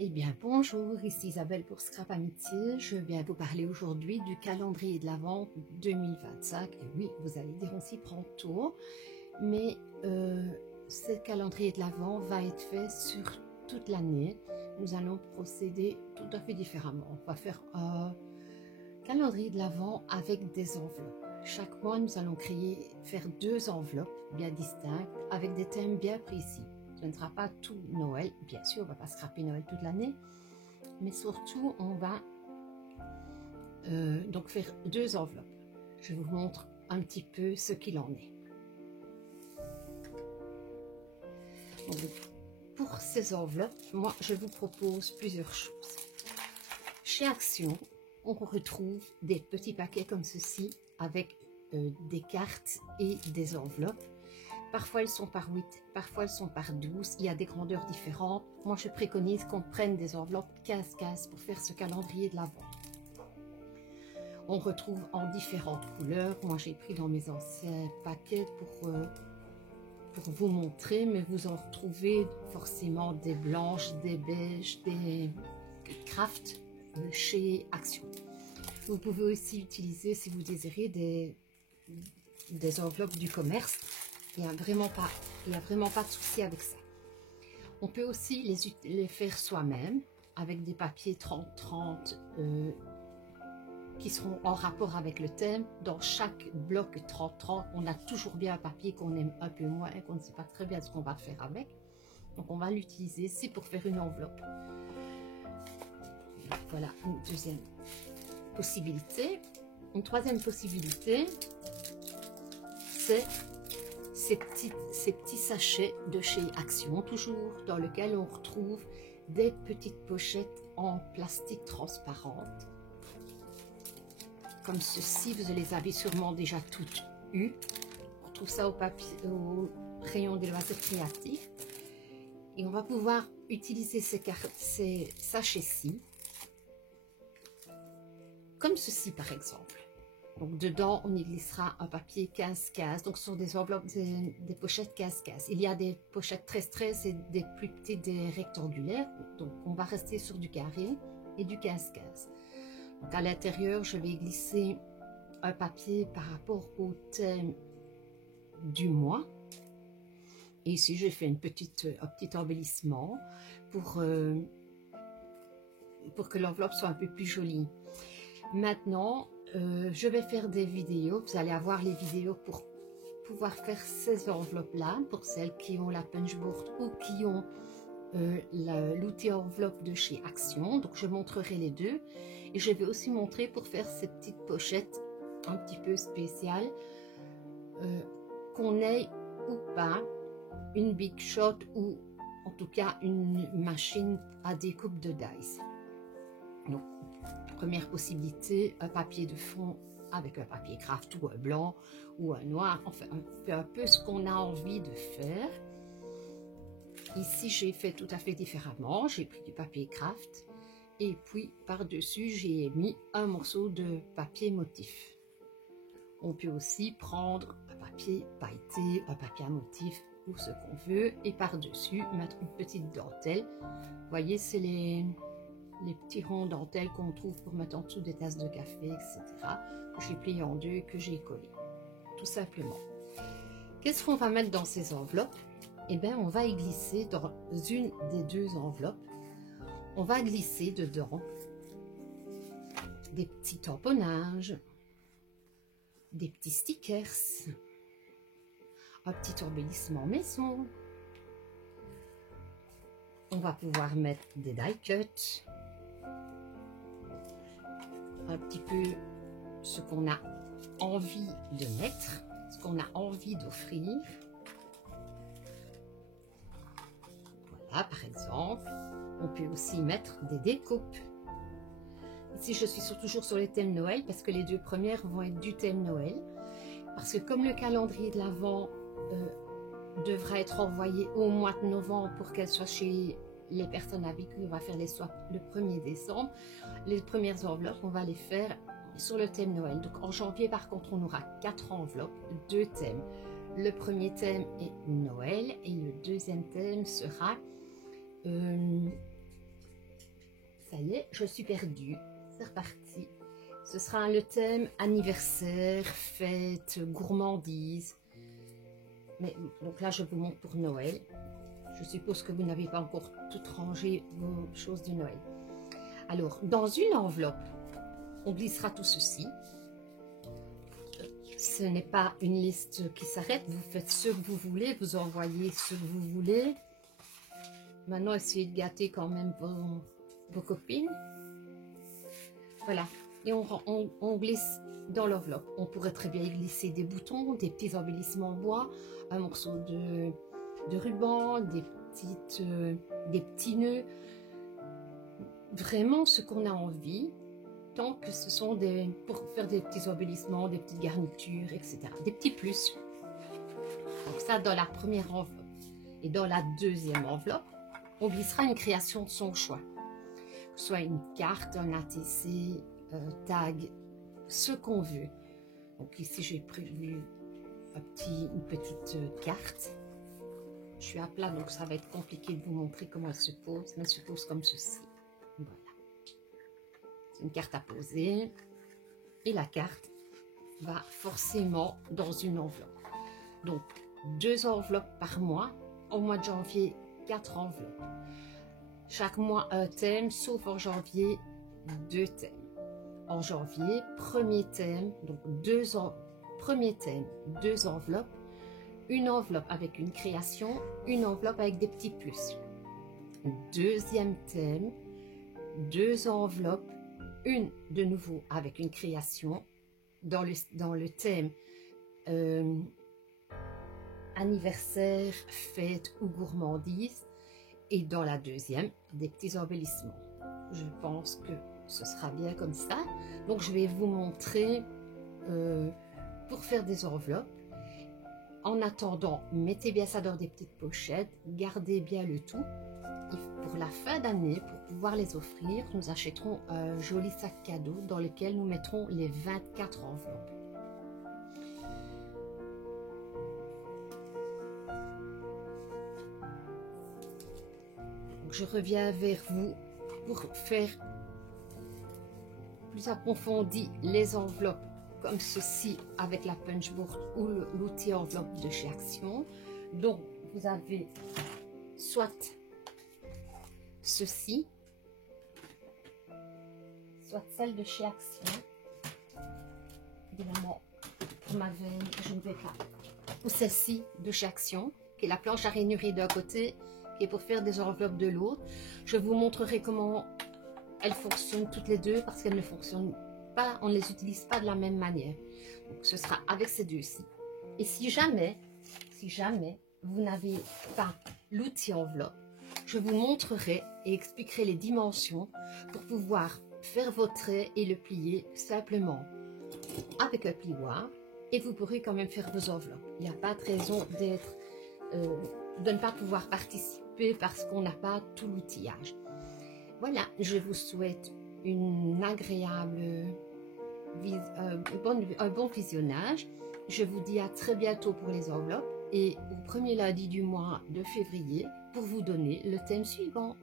Eh bien bonjour, ici Isabelle pour Scrap Amitié. Je viens vous parler aujourd'hui du calendrier de l'Avent 2025. Et oui, vous allez dire on s'y prend tôt, mais ce calendrier de l'Avent va être fait sur toute l'année. Nous allons procéder tout à fait différemment. On va faire un calendrier de l'Avent avec des enveloppes. Chaque mois, nous allons faire 2 enveloppes bien distinctes avec des thèmes bien précis. Ce ne sera pas tout Noël, bien sûr, on ne va pas scraper Noël toute l'année, mais surtout, on va donc faire 2 enveloppes. Je vous montre un petit peu ce qu'il en est. Donc, pour ces enveloppes, moi, je vous propose plusieurs choses. Chez Action, on retrouve des petits paquets comme ceci avec des cartes et des enveloppes. Parfois elles sont par 8, parfois elles sont par 12, il y a des grandeurs différentes. Moi je préconise qu'on prenne des enveloppes 15 pour faire ce calendrier de l'Avent. On retrouve en différentes couleurs. Moi j'ai pris dans mes anciens paquets pour vous montrer, mais vous en retrouvez forcément des blanches, des beiges, des craft chez Action. Vous pouvez aussi utiliser, si vous désirez, des enveloppes du commerce. Il n'y a vraiment pas de souci avec ça. On peut aussi les faire soi-même avec des papiers 30-30 qui seront en rapport avec le thème. Dans chaque bloc 30-30, on a toujours bien un papier qu'on aime un peu moins et qu'on ne sait pas très bien ce qu'on va faire avec. Donc on va l'utiliser, c'est pour faire une enveloppe. Voilà une deuxième possibilité. Une troisième possibilité, c'est ces petits sachets de chez Action, toujours dans lequel on retrouve des petites pochettes en plastique transparente. Comme ceci, vous les avez sûrement déjà toutes eues. On trouve ça au rayon des loisirs créatifs. Et on va pouvoir utiliser ces sachets-ci, comme ceci par exemple. Donc dedans, on y glissera un papier 15-15. Donc ce sont des enveloppes, des pochettes 15-15. Il y a des pochettes 13-13 et des plus petites, des rectangulaires. Donc on va rester sur du carré et du 15-15. Donc à l'intérieur, je vais glisser un papier par rapport au thème du mois. Et ici, j'ai fait un petit embellissement pour que l'enveloppe soit un peu plus jolie. Maintenant, je vais faire des vidéos. Vous allez avoir les vidéos pour pouvoir faire ces enveloppes-là, pour celles qui ont la punchboard ou qui ont l'outil enveloppe de chez Action. Donc, je montrerai les deux. Et je vais aussi montrer pour faire ces petites pochettes un petit peu spéciales, qu'on ait ou pas une Big Shot ou en tout cas une machine à découpe de dice. Donc, première possibilité, un papier de fond avec un papier craft ou un blanc ou un noir. Enfin, on fait un peu ce qu'on a envie de faire. Ici, j'ai fait tout à fait différemment. J'ai pris du papier craft et puis par-dessus, j'ai mis un morceau de papier motif. On peut aussi prendre un papier pailleté, un papier à motif ou ce qu'on veut et par-dessus, mettre une petite dentelle. Vous voyez, c'est les petits ronds dentelles qu'on trouve pour mettre en dessous des tasses de café, etc. J'ai plié en deux, que j'ai collé, tout simplement. Qu'est-ce qu'on va mettre dans ces enveloppes? Eh bien, on va y glisser dans une des 2 enveloppes. On va glisser dedans des petits tamponnages, des petits stickers, un petit embellissement maison. On va pouvoir mettre des die cuts, un petit peu ce qu'on a envie de mettre, ce qu'on a envie d'offrir. Voilà, par exemple, on peut aussi mettre des découpes. Ici, je suis toujours sur les thèmes Noël parce que les 2 premières vont être du thème Noël. Parce que comme le calendrier de l'Avent devra être envoyé au mois de novembre pour qu'elle soit chez les personnes avec qui on va faire les swaps le 1er décembre, les premières enveloppes, on va les faire sur le thème Noël. Donc en janvier, par contre, on aura 4 enveloppes, 2 thèmes. Le premier thème est Noël et le deuxième thème sera est, je suis perdue. C'est reparti. Ce sera le thème anniversaire, fête, gourmandise. Mais donc là, je vous montre pour Noël. Je suppose que vous n'avez pas encore tout rangé vos choses de Noël. Alors, dans une enveloppe, on glissera tout ceci. Ce n'est pas une liste qui s'arrête. Vous faites ce que vous voulez, vous envoyez ce que vous voulez. Maintenant, essayez de gâter quand même vos copines. Voilà. Et on glisse dans l'enveloppe. On pourrait très bien y glisser des boutons, des petits embellissements en bois, un morceau de ruban, des petits nœuds. Vraiment ce qu'on a envie, tant que ce sont pour faire des petits embellissements, des petites garnitures, etc. Des petits plus. Donc ça dans la première enveloppe. Et dans la deuxième enveloppe, on glissera une création de son choix. Que ce soit une carte, un ATC, un tag, ce qu'on veut. Donc ici j'ai prévu une petite carte. Je suis à plat donc ça va être compliqué de vous montrer comment elle se pose. Mais elle se pose comme ceci. Voilà. C'est une carte à poser. Et la carte va forcément dans une enveloppe. Donc 2 enveloppes par mois. Au mois de janvier, 4 enveloppes. Chaque mois un thème, sauf en janvier, 2 thèmes. En janvier, premier thème, donc premier thème, 2 enveloppes. Une enveloppe avec une création, une enveloppe avec des petits plus. Deuxième thème, 2 enveloppes, une de nouveau avec une création. Dans le thème anniversaire, fête ou gourmandise. Et dans la deuxième, des petits embellissements. Je pense que ce sera bien comme ça. Donc, je vais vous montrer pour faire des enveloppes. En attendant, mettez bien ça dans des petites pochettes. Gardez bien le tout. Et pour la fin d'année, pour pouvoir les offrir, nous achèterons un joli sac cadeau dans lequel nous mettrons les 24 enveloppes. Je reviens vers vous pour faire plus approfondi les enveloppes comme ceci avec la punchboard ou l'outil enveloppe de chez Action. Donc vous avez soit ceci, soit celle de chez Action. Évidemment, pour ma veille, je ne vais pas. Ou celle-ci de chez Action, qui est la planche à rainurier d'un côté et pour faire des enveloppes de l'autre. Je vous montrerai comment elles fonctionnent toutes les deux parce qu'elles ne fonctionnent pas, on ne les utilise pas de la même manière. Donc ce sera avec ces deux-ci. Et si jamais vous n'avez pas l'outil enveloppe, je vous montrerai et expliquerai les dimensions pour pouvoir faire vos traits et le plier simplement avec un plioir et vous pourrez quand même faire vos enveloppes. Il n'y a pas de raison de ne pas pouvoir participer parce qu'on n'a pas tout l'outillage. Voilà, je vous souhaite un bon visionnage. Je vous dis à très bientôt pour les enveloppes et au premier lundi du mois de février pour vous donner le thème suivant.